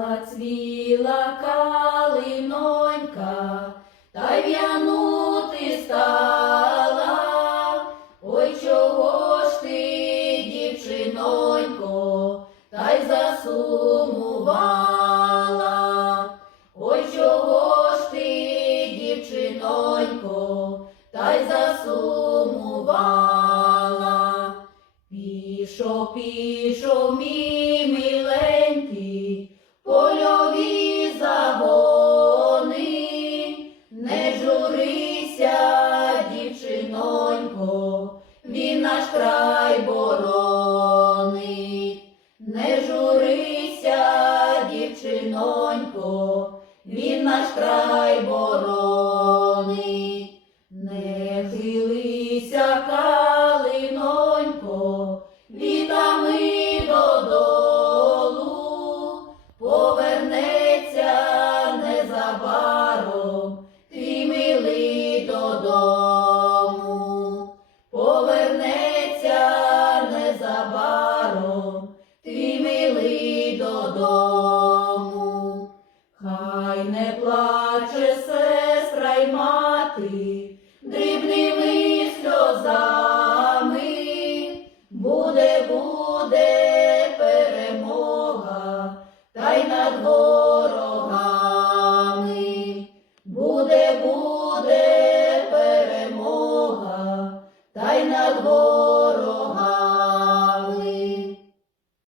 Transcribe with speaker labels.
Speaker 1: Цвіла, цвіла калинонька, та й в'янути стала. Ой, чого ж ти, дівчинонько, та й засумувала. Ой, чого ж ти, дівчинонько, та й засумувала. Пішов, пішов, мій наш край боронить. Не журися, дівчинонько, він наш край боронить. Не хилися, додому, хай не плаче сестра й мати, дрібними сльозами, буде, буде перемога, та й над ворогами, буде, буде перемога, та й над ворогами.